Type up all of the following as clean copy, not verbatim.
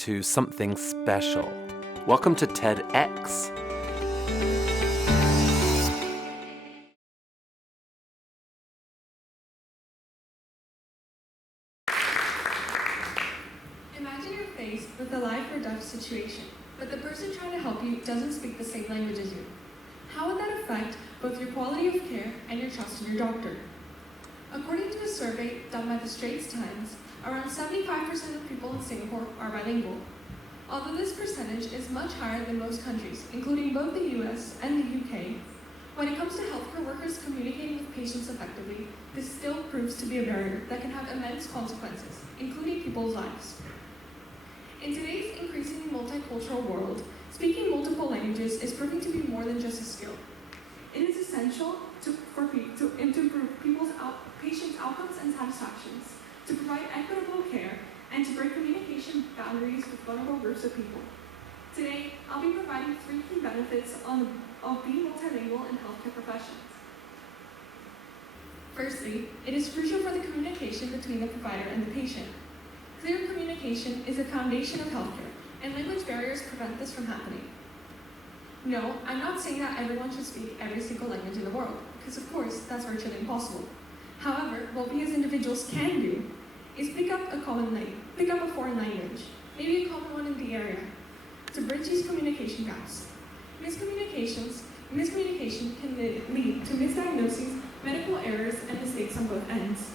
to something special. Welcome to TEDx. Imagine you're faced with a life or death situation, but the person trying to help you doesn't speak the same language as you. How would that affect both your quality of care and your trust in your doctor? According to a survey done by the Straits Times, around 75% of people in Singapore are bilingual. Although this percentage is much higher than most countries, including both the US and the UK, when it comes to healthcare workers communicating with patients effectively, this still proves to be a barrier that can have immense consequences, including people's lives. In today's increasingly multicultural world, speaking multiple languages is proving to be more than just a skill. It is essential to improve patients' outcomes and satisfactions, to provide equitable care, and to break communication boundaries with vulnerable groups of people. Today, I'll be providing 3 key benefits of being multilingual in healthcare professions. Firstly, it is crucial for the communication between the provider and the patient. Clear communication is the foundation of healthcare, and language barriers prevent this from happening. No, I'm not saying that everyone should speak every single language in the world, because of course, that's virtually impossible. However, what we as individuals can do is pick up a foreign language, maybe a common one in the area, to bridge these communication gaps. Miscommunication can lead to misdiagnoses, medical errors, and mistakes on both ends.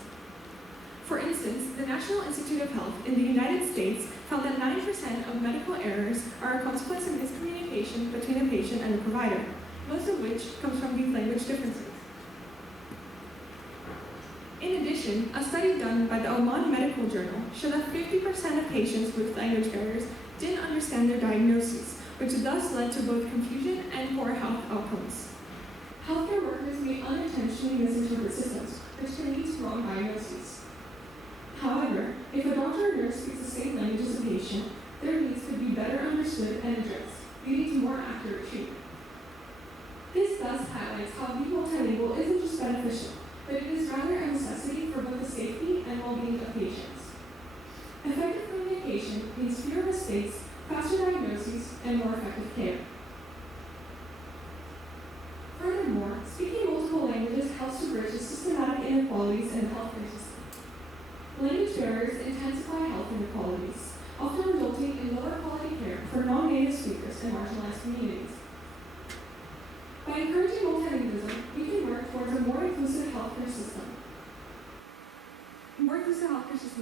For instance, the National Institute of Health in the United States found that 9% of medical errors are a consequence of miscommunication between a patient and a provider, most of which comes from these language differences. In addition, a study done by the Oman Medical Journal showed that 50% of patients with language barriers didn't understand their diagnoses, which thus led to both confusion and poor health outcomes. Healthcare workers may unintentionally misinterpret systems, which can lead to wrong diagnoses. However, if a doctor or nurse speaks the same language as a patient, their needs could be better understood and addressed, leading to more accurate treatment. This thus highlights how being multilingual isn't just beneficial, but it is rather a necessity for both the safety and well-being of patients. Effective communication means fewer mistakes, faster diagnoses, and more effective care. Furthermore, speaking multiple languages helps to bridge the systematic inequalities in the healthcare system. Language barriers intensify health inequalities, often resulting in lower quality care for non-native speakers and marginalized communities. By encouraging multilingualism, we can work towards a more inclusive healthcare system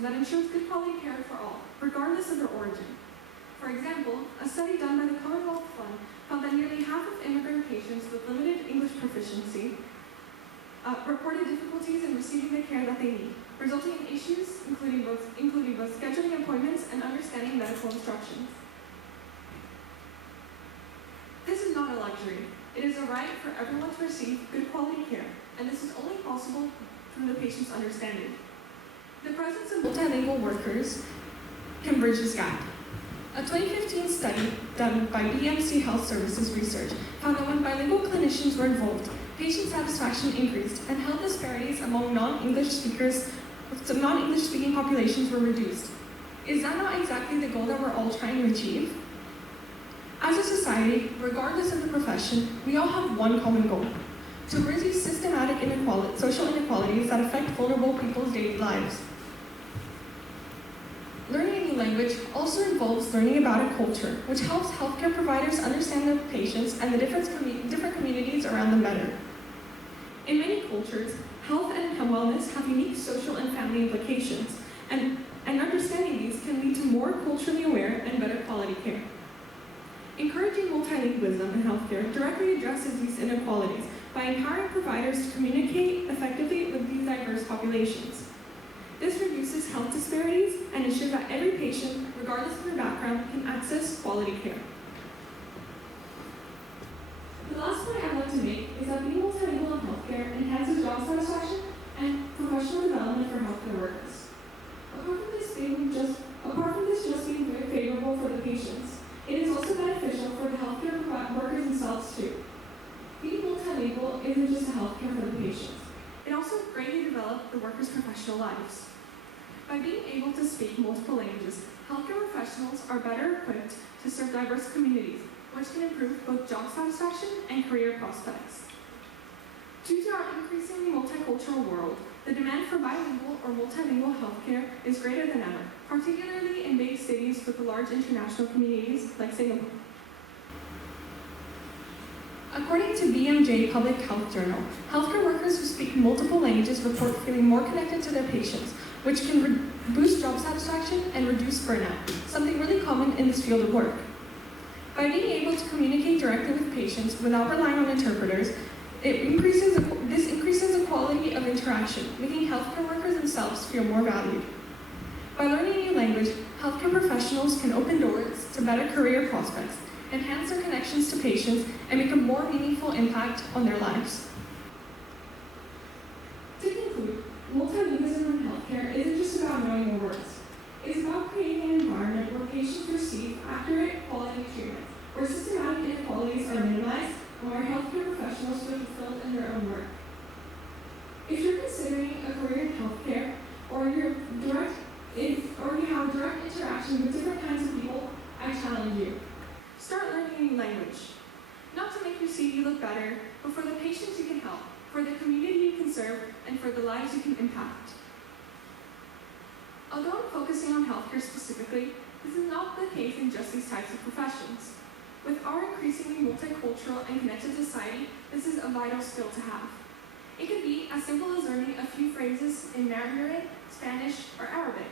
that ensures good quality care for all, regardless of their origin. For example, a study done by the Commonwealth Fund found that nearly half of immigrant patients with limited English proficiency reported difficulties in receiving the care that they need, resulting in issues including both scheduling appointments and understanding medical instructions. This is not a luxury. It is a right for everyone to receive good quality care, and this is only possible from the patient's understanding. The presence of multilingual workers can bridge this gap. A 2015 study done by BMC Health Services Research found that when bilingual clinicians were involved, patient satisfaction increased and health disparities among non-English speaking populations were reduced. Is that not exactly the goal that we're all trying to achieve? As a society, regardless of the profession, we all have one common goal: to bridge these systematic social inequalities that affect vulnerable people's daily lives. Learning a new language also involves learning about a culture, which helps healthcare providers understand their patients and the different communities around them better. In many cultures, health and wellness have unique social and family implications, and understanding these can lead to more culturally aware and better quality care. Encouraging multilingualism in healthcare directly addresses these inequalities by empowering providers to communicate effectively with these diverse populations. This reduces health disparities and ensures that every patient, regardless of their background, can access quality care. The last point I'd like to make is that being multilingual in healthcare enhances job satisfaction and professional development for healthcare workers. Apart from this just being very favorable for the patients, it is also beneficial for the healthcare workers themselves too. Being multilingual isn't just a healthcare for the patients. It also greatly develops the workers' professional lives. By being able to speak multiple languages, healthcare professionals are better equipped to serve diverse communities, which can improve both job satisfaction and career prospects. Due to our increasingly multicultural world, the demand for bilingual or multilingual healthcare is greater than ever, particularly in big cities with large international communities like Singapore. According to BMJ Public Health Journal, healthcare workers who speak multiple languages report feeling more connected to their patients, which can boost job satisfaction and reduce burnout, something really common in this field of work. By being able to communicate directly with patients without relying on interpreters, this increases the quality of interaction, making healthcare workers themselves feel more valued. By learning a new language, healthcare professionals can open doors to better career prospects, enhance their connections to patients, and make a more meaningful impact on their lives. To conclude, multilingualism in healthcare isn't just about knowing the words. It's about creating an environment where patients receive accurate, quality treatment, where systematic inequalities are minimized, and where healthcare professionals feel fulfilled in their own work. If you're considering a career in healthcare, or you have direct interaction with different kinds of people, I challenge you. Start learning a new language. Not to make your CV look better, but for the patients you can help, for the community you can serve, and for the lives you can impact. Although I'm focusing on healthcare specifically, this is not the case in just these types of professions. With our increasingly multicultural and connected society, this is a vital skill to have. It could be as simple as learning a few phrases in Mandarin, Spanish, or Arabic.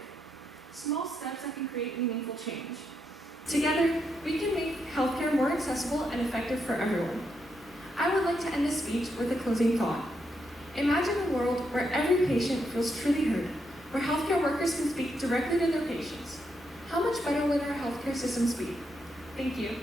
Small steps that can create meaningful change. Together, we can make healthcare more accessible and effective for everyone. I would like to end this speech with a closing thought. Imagine a world where every patient feels truly heard, where healthcare workers can speak directly to their patients. How much better would our healthcare systems be? Thank you.